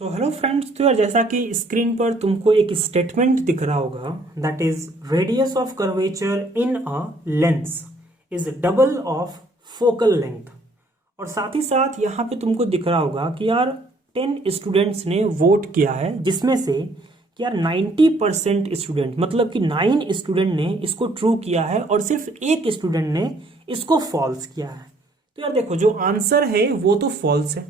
So hello friends. तो यार जैसा कि स्क्रीन पर तुमको एक स्टेटमेंट दिख रहा होगा, that is radius of curvature in a lens is double of focal length. और साथ ही साथ यहाँ पे तुमको दिख रहा होगा कि यार 10 स्टूडेंट्स ने वोट किया है, जिसमें से कि यार 90% स्टूडेंट मतलब कि 9 स्टूडेंट ने इसको ट्रू किया है और सिर्फ एक स्टूडेंट ने इसको फॉल्स किया है। तो यार देखो, जो आंसर है वो तो फॉल्स है,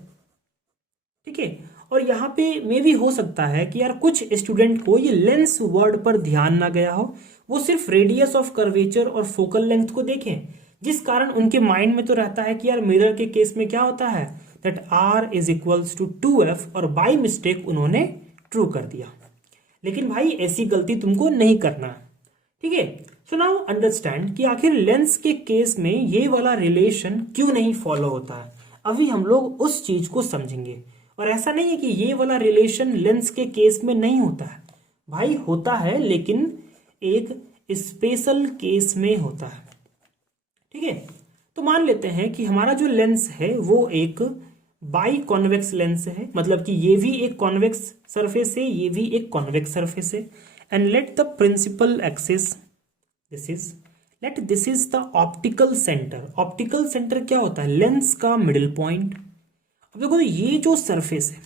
ठीक है। और यहाँ पे मे भी हो सकता है कि यार कुछ स्टूडेंट को ये लेंस वर्ड पर ध्यान ना गया हो, वो सिर्फ रेडियस ऑफ कर्वेचर और फोकल लेंथ को देखें, जिस कारण उनके माइंड में तो रहता है कि यार मिरर के केस में क्या होता है, that R is equals to 2F, और बाई मिस्टेक उन्होंने ट्रू कर दिया। लेकिन भाई ऐसी गलती तुमको नहीं करना है, ठीक है। सो नाउ अंडरस्टैंड कि आखिर लेंस के केस में ये वाला रिलेशन क्यों नहीं फॉलो होता है। अभी हम लोग उस चीज को समझेंगे। और ऐसा नहीं है कि ये वाला रिलेशन लेंस के केस में नहीं होता है, भाई होता है, लेकिन एक स्पेशल केस में होता है, ठीक है। तो मान लेते हैं कि हमारा जो लेंस है वो एक बाई कॉन्वेक्स लेंस है, मतलब कि ये भी एक कॉन्वेक्स सरफेस है, ये भी एक कॉन्वेक्स सरफेस है। And let the principal axis this is let this is the optical centre. Optical centre क्या होता है? लेंस का मिडिल पॉइंट। अब देखो, तो ये जो सरफेस है,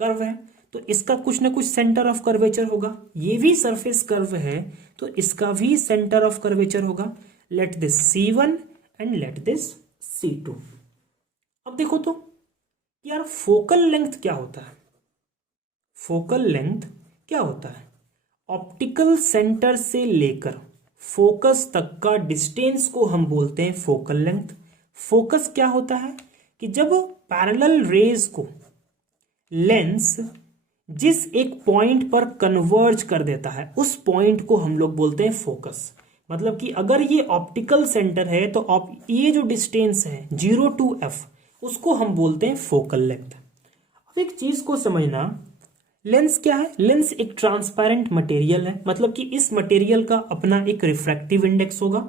कर्व है, तो इसका कुछ ना कुछ सेंटर ऑफ कर्वेचर होगा। ये भी सरफेस कर्व है, तो इसका भी सेंटर ऑफ कर्वेचर होगा। Let this C1 and let this C2। अब देखो तो यार, फोकल लेंथ क्या होता है? फोकल लेंथ क्या होता है? ऑप्टिकल सेंटर से लेकर फोकस तक का डिस्टेंस को हम बोलते हैं फोकल लेंथ। फोकस क्या होता है कि जब पैरेलल रेज को लेंस जिस एक पॉइंट पर कन्वर्ज कर देता है, उस पॉइंट को हम लोग बोलते हैं फोकस। मतलब कि अगर ये ऑप्टिकल सेंटर है, तो ये जो डिस्टेंस है 0 to F, उसको हम बोलते हैं फोकल लेंथ। अब एक चीज को समझना, लेंस क्या है? लेंस एक ट्रांसपेरेंट मटेरियल है, मतलब कि इस मटेरियल का अपना एक रिफ्रैक्टिव इंडेक्स होगा।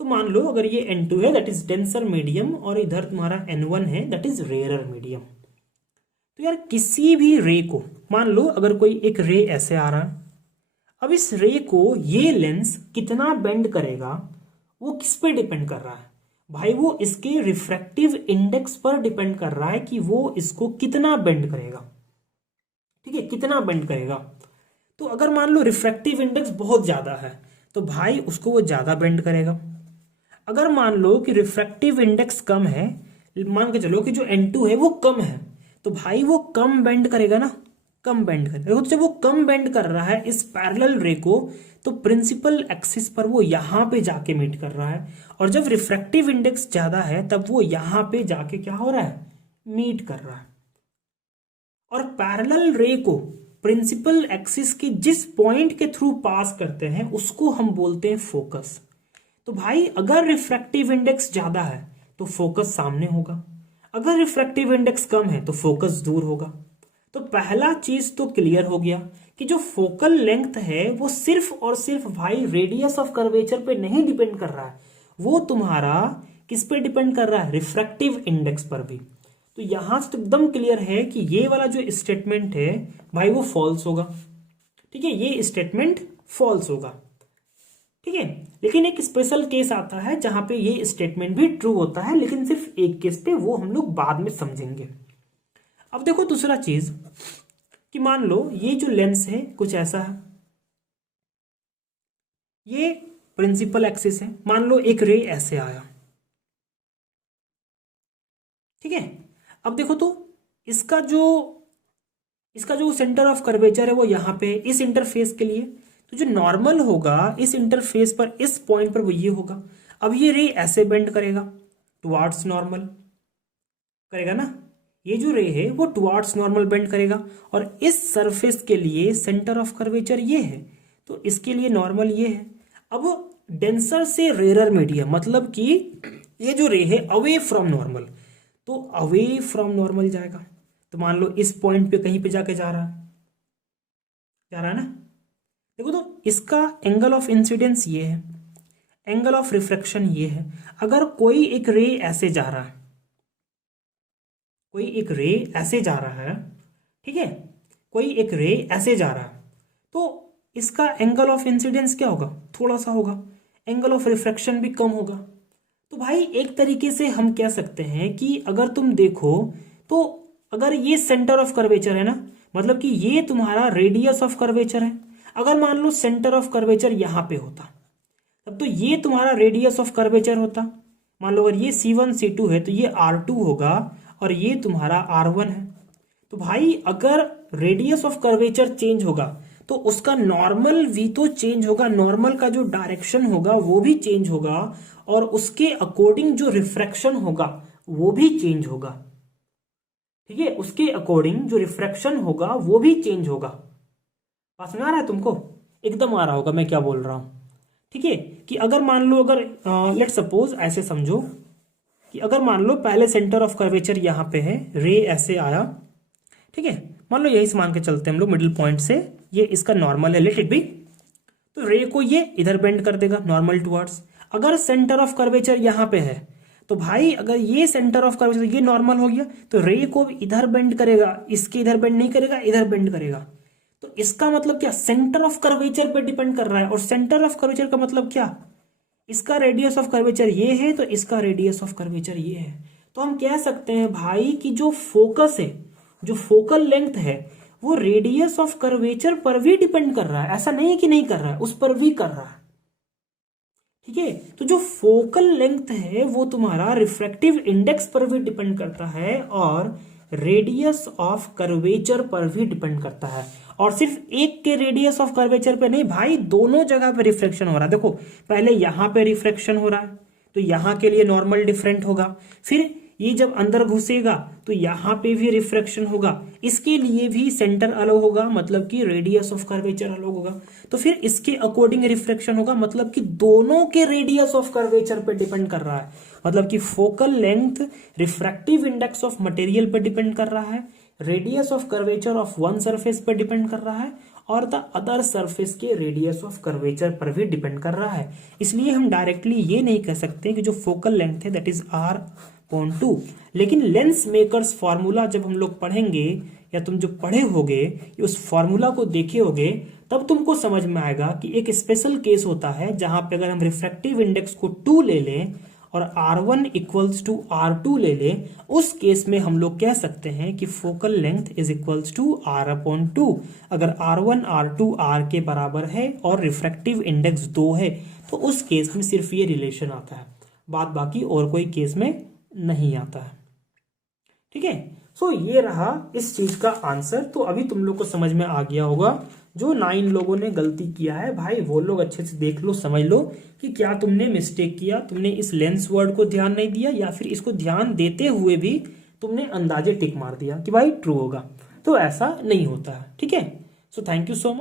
तो मान लो अगर ये N2 है, दैट इज डेंसर मीडियम, और इधर तुम्हारा N1 है, दैट इज रेयरर मीडियम। तो यार किसी भी रे को, मान लो अगर कोई एक रे ऐसे आ रहा है, अब इस रे को ये लेंस कितना बेंड करेगा, वो किस पे डिपेंड कर रहा है? भाई वो इसके रिफ्रैक्टिव इंडेक्स पर डिपेंड कर रहा है कि वो इसको कितना बेंड करेगा, ठीक है, कितना बेंड करेगा। तो अगर मान लो रिफ्रैक्टिव इंडेक्स बहुत ज्यादा है, तो भाई उसको वो ज्यादा बेंड करेगा। अगर मान लो कि रिफ्रैक्टिव इंडेक्स कम है, मान के चलो कि जो N2 है वो कम है, तो भाई वो कम बेंड करेगा ना, कम बेंड करेगा। तो जब वो कम बेंड कर रहा है इस पैरेलल रे को, तो प्रिंसिपल एक्सिस पर वो यहां पे जाके मीट कर रहा है। और जब रिफ्रैक्टिव इंडेक्स ज्यादा है, तब वो यहां पे जाके क्या हो रहा है, मीट कर रहा है। और पैरेलल रे को प्रिंसिपल एक्सिस की जिस पॉइंट के थ्रू पास करते हैं, उसको हम बोलते हैं फोकस। तो भाई अगर रिफ्रैक्टिव इंडेक्स ज्यादा है, तो फोकस सामने होगा। अगर रिफ्रैक्टिव इंडेक्स कम है, तो फोकस दूर होगा। तो पहला चीज तो क्लियर हो गया कि जो फोकल लेंथ है वो सिर्फ और सिर्फ भाई रेडियस ऑफ कर्वेचर पे नहीं डिपेंड कर रहा है, वो तुम्हारा किस पे डिपेंड कर रहा है, रिफ्रैक्टिव इंडेक्स पर भी। तो यहां से तो एकदम क्लियर है कि ये वाला जो स्टेटमेंट है भाई वो फॉल्स होगा, ठीक है, ये स्टेटमेंट फॉल्स होगा, ठीक है। लेकिन एक स्पेशल केस आता है जहां पे ये स्टेटमेंट भी ट्रू होता है, लेकिन सिर्फ एक केस पे, वो हम लोग बाद में समझेंगे। अब देखो दूसरा चीज कि मान लो ये जो लेंस है कुछ ऐसा है, ये प्रिंसिपल एक्सिस है, मान लो एक रे ऐसे आया, ठीक है। अब देखो तो इसका जो इसका जो सेंटर ऑफ कर्वेचर है वो यहाँ पे इस इंटरफेस के लिए, तो जो नॉर्मल होगा इस इंटरफेस पर, इस पॉइंट पर वो ये होगा। अब ये रे ऐसे बेंड करेगा टुवार्ड्स नॉर्मल, करेगा ना, ये जो रे है वो टुवार्ड्स नॉर्मल बेंड करेगा। और इस सरफेस के लिए सेंटर ऑफ कर्वेचर ये है, तो इसके लिए नॉर्मल ये है। अब डेंसर से रेरर मीडियम, मतलब कि ये जो रे है अवे फ्रॉम नॉर्मल, तो अवे फ्रॉम नॉर्मल जाएगा। तो मान लो इस पॉइंट पे कहीं पे जाके जा रहा है ना। देखो तो इसका एंगल ऑफ इंसिडेंस ये है, एंगल ऑफ रिफ्रैक्शन ये है। अगर कोई एक रे ऐसे जा रहा है, कोई एक रे ऐसे जा रहा है, ठीक है, कोई एक रे ऐसे जा रहा है तो इसका एंगल ऑफ इंसिडेंस क्या होगा, थोड़ा सा होगा, एंगल ऑफ रिफ्रैक्शन भी कम होगा। तो भाई एक तरीके से हम कह सकते हैं कि अगर तुम देखो तो अगर ये सेंटर ऑफ कर्वेचर है ना, मतलब कि ये तुम्हारा रेडियस ऑफ कर्वेचर है। अगर मान लो सेंटर ऑफ कर्वेचर यहां पे होता तब तो ये तुम्हारा रेडियस ऑफ कर्वेचर होता। मान लो अगर ये C1 C2 है तो ये R2 होगा और ये तुम्हारा R1 है। तो भाई अगर रेडियस ऑफ कर्वेचर चेंज होगा तो उसका नॉर्मल भी तो चेंज होगा, नॉर्मल का जो डायरेक्शन होगा वो भी चेंज होगा और उसके अकॉर्डिंग जो रिफ्रैक्शन होगा वो भी चेंज होगा। ठीक है, उसके अकॉर्डिंग जो रिफ्रैक्शन होगा वो भी चेंज होगा। बात में आ रहा है तुमको, एकदम आ रहा होगा मैं क्या बोल रहा हूं। ठीक है, कि अगर मान लो अगर लेट सपोज ऐसे समझो कि अगर मान लो पहले सेंटर ऑफ कर्वेचर यहां पे है, रे ऐसे आया, ठीक है, मान लो यही से मान के चलते हैं हम लोग, मिडिल पॉइंट से ये इसका नॉर्मल है, लेट इट बी। तो रे को ये इधर बेंड कर देगा नॉर्मल टुवर्ड्स। अगर सेंटर ऑफ कर्वेचर यहां पे है तो भाई अगर ये सेंटर ऑफ कर्वेचर ये नॉर्मल हो गया तो रे को इधर बेंड करेगा, इसके इधर बेंड नहीं करेगा, इधर बेंड करेगा। तो इसका मतलब क्या, सेंटर ऑफ कर्वेचर पे डिपेंड कर रहा है। और सेंटर ऑफ कर्वेचर का मतलब क्या, इसका रेडियस ऑफ कर्वेचर ये है तो इसका रेडियस ऑफ कर्वेचर ये है। तो हम कह सकते हैं भाई कि जो फोकस है, जो फोकल लेंथ है वो रेडियस ऑफ कर्वेचर पर भी डिपेंड कर रहा है। ऐसा नहीं है कि नहीं कर रहा है, उस पर भी कर रहा है। ठीक है, तो जो फोकल लेंथ है वो तुम्हारा रिफ्रैक्टिव इंडेक्स पर भी डिपेंड करता है और रेडियस ऑफ कर्वेचर पर भी डिपेंड करता है। और सिर्फ एक के रेडियस ऑफ कर्वेचर पे नहीं भाई, दोनों जगह पे रिफ्रैक्शन हो रहा है। देखो पहले यहां पे रिफ्रैक्शन हो रहा है तो यहां के लिए नॉर्मल डिफरेंट होगा, फिर ये जब अंदर घुसेगा तो यहां पे भी रिफ्रैक्शन होगा, इसके लिए भी सेंटर अलग होगा, मतलब कि रेडियस ऑफ कर्वेचर अलग होगा। तो फिर इसके अकॉर्डिंग रिफ्रैक्शन होगा, मतलब कि दोनों के रेडियस ऑफ कर्वेचर पे डिपेंड कर रहा है। मतलब कि focal length refractive index of material पे डिपेंड कर रहा है, radius of curvature of one surface पर डिपेंड कर रहा है और द अदर सरफेस के रेडियस ऑफ कर्वेचर पर भी डिपेंड कर रहा है। इसलिए हम डायरेक्टली ये नहीं कह सकते कि जो फोकल लेंथ है दैट इज R/2। लेकिन लेंस मेकर्स फॉर्मूला जब हम लोग पढ़ेंगे या तुम जो पढ़े होगे उस फॉर्मूला को देखे होगे तब तुमको समझ में आएगा कि एक स्पेशल केस होता है जहां पे अगर हम रिफ्रैक्टिव इंडेक्स को 2 ले लें और R1 इक्वल्स टू R2 ले लें, उस केस में हम लोग कह सकते हैं कि focal length is equals to R/2। अगर R1 R2 R के बराबर है और रिफ्रैक्टिव इंडेक्स 2 है तो उस केस में सिर्फ ये रिलेशन आता है, बात बाकी और कोई केस में नहीं आता है। ठीक है, सो ये रहा इस चीज का आंसर। तो अभी तुम लोग को समझ में आ गया होगा। जो 9 लोगों ने गलती किया है भाई वो लोग अच्छे से देख लो, समझ लो कि क्या तुमने मिस्टेक किया, तुमने इस लेंस वर्ड को ध्यान नहीं दिया या फिर इसको ध्यान देते हुए भी तुमने अंदाजे टिक मार दिया कि भाई ट्रू होगा। तो ऐसा नहीं होता है। ठीक है, so thank you so much.